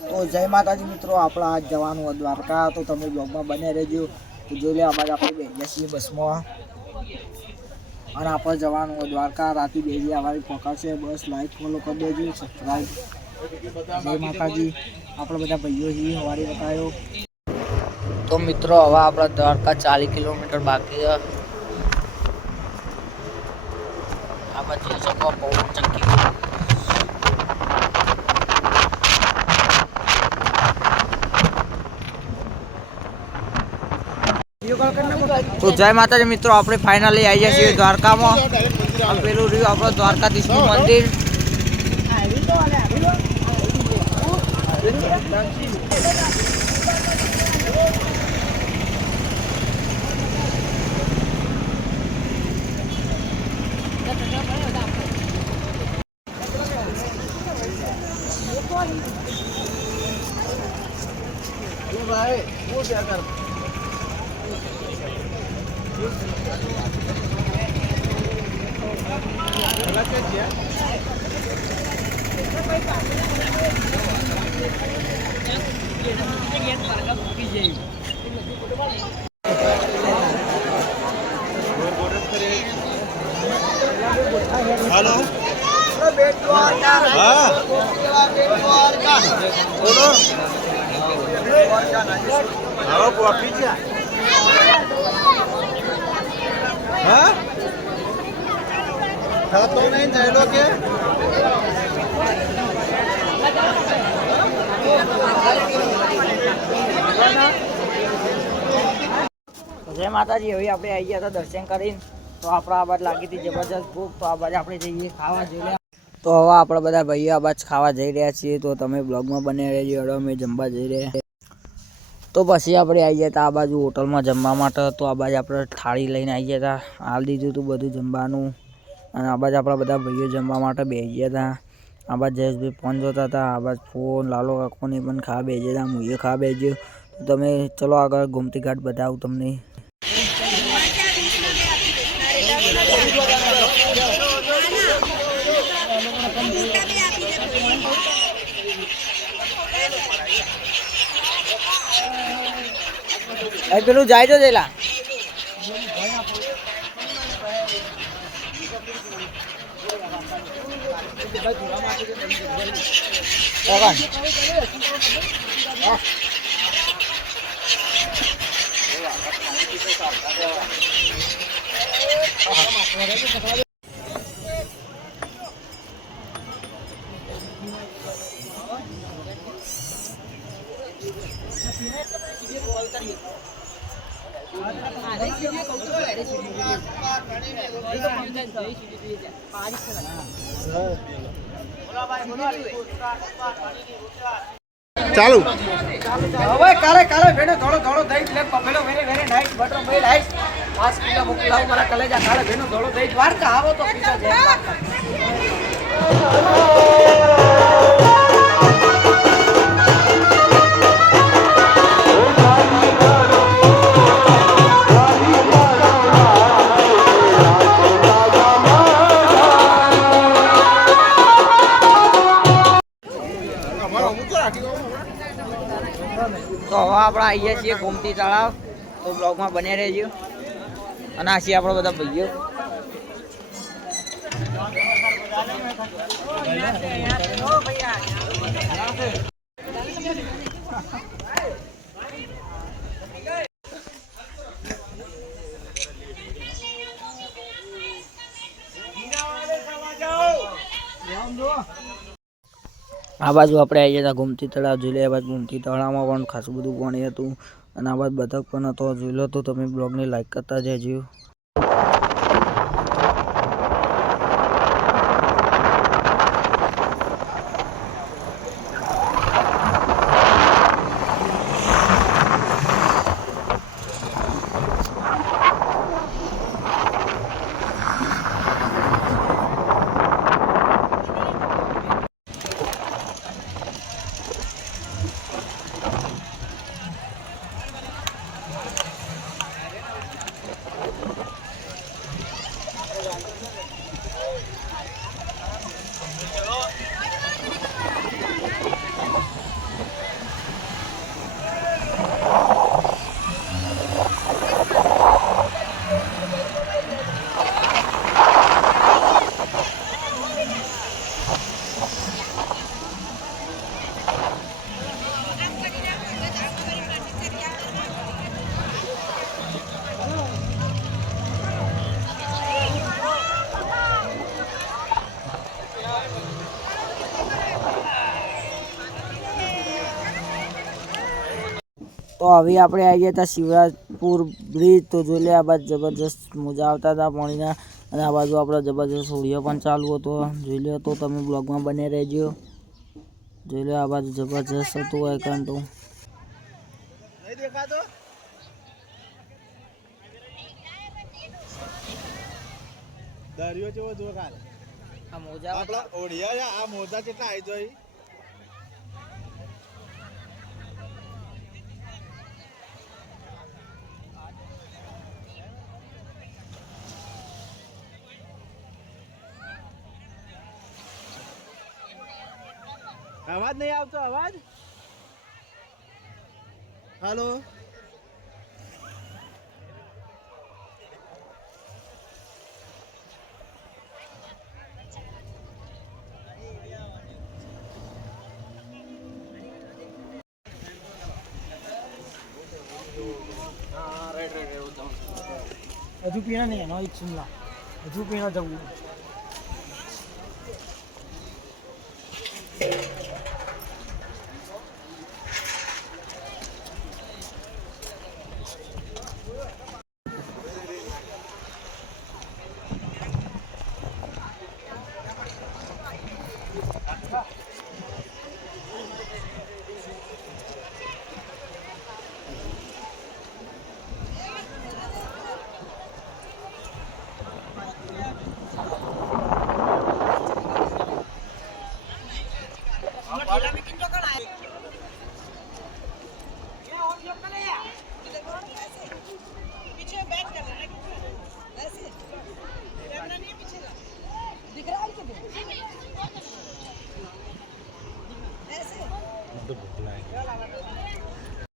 તો જય માતાજી મિત્રો, આપણા આજ જવાનું દ્વારકા, તો તમે બ્લોગમાં બને રહેજો. તો જોઈ લે અમારે આપણે બેસીએ છીએ બસમાં અને આપણે જવાનું દ્વારકા. રાતે બેસી અમારી પકડશે બસ. લાઈક ફોલો કરી દેજો, સબસ્ક્રાઈબ. જય માતાજી. આપણે બધા ભાઈઓ છીએ સવારે બતાવ્યો. તો મિત્રો હવે આપણા દ્વારકા 40 કિલોમીટર બાકી છે. આ બાજુ શકો બહુ ચક્કી તો જય માતાજી મિત્રો, આપણે ફાઇનલી આવી ગયા છીએ દ્વારકામાં. પેલું રહ્યું આપણો દ્વારકાધીશનું મંદિર. ભાઈ હું શેર કર हेलो हाँ बोलो आओ कॉफी क्या हाँ था तो नहीं जाए लो के जय माताजी. હવે આપણે આવી ગયા હતા દર્શન કરીને. તો આપણા આ બાદ લાગી હતી જબરજસ્ત ભૂખ. તો આ બાદ આપણે જઈએ ખાવા જઈએ. તો હવે આપણે બધા ભાઈઓ આ બાદ ખાવા જઈ રહ્યા છીએ. તો તમે બ્લોગમાં બને રહેજો. હવે અમે જમવા જઈ રહ્યા. તો પછી આપણે આવી ગયા હતા આ બાજુ હોટલમાં જમવા માટે. તો આ બાજુ આપણે થાળી લઈને આવી ગયા હતા. હાલ દીધું હતું બધું જમવાનું. અને આ બાજુ આપણા બધા ભાઈઓ જમવા માટે બેસી ગયા હતા. આ બાજુ જયેશભાઈ ફોન જોતા હતા. આ બાજુ ફોન લાલો કાકોને પણ ખાવા બેસી ગયા હતા. હું એ ખાવા બેસી ગયો. તો તમે ચલો આગળ ગોમતી ઘાટ બતાવું તમને. પેલું જાય તો જેલા ચાલુ હવે કાલે ભેડો થોડો દહીં લે પફેલો વેરે નાઈટ બટર મેડ આઈસ 5 કિલો મોકલાવ મારા કલેજા. કાલે ભેડો થોડો દહીં દ્વારકા આવો તો પીછા જય દ્વારકા. તો હવે આપણે આવી ગયા છીએ ગોમતી તળાવ. તો બ્લોગમાં બન્યા રહેજો. અને આ છીએ આપણા બધા ભાઈઓ. આ બાજુ આપણે આવી ગયા હતા ગોમતી તળાવ. જોઈ લે આ બાજુ ગોમતી તળાવમાં પણ ખાસું બધું પાણી હતું. અને આ બાજુ બતક પણ હતો. જોઈ લો. તો તમે બ્લોગને લાઈક કરતા જજો. તો હવે આપણે આવી ગયા હતા શિવરાજપુર બ્રિજ. તો જોઈ લે આ બાજુ જબરજસ્ત મોજા આવતા હતા પાણીના, અને આ બાજુ આપણો જબરજસ્ત હોળીઓ પણ ચાલુ હતો. જોઈ લે તો તમે બ્લોગમાં બને રહેજો. જોઈ લે આ બાજુ જબરજસ્ત હતું એકાંત. દરિયો જેવો જો કાલ આ મોજા આપણા ઓડિયા આ મોજા કેટલા આવી જોઈ. અવાજ નહીં આવતો અવાજ. હાલો હજુ પીણા નહીં એનો એક સુમલા હજુ પીણા જવું.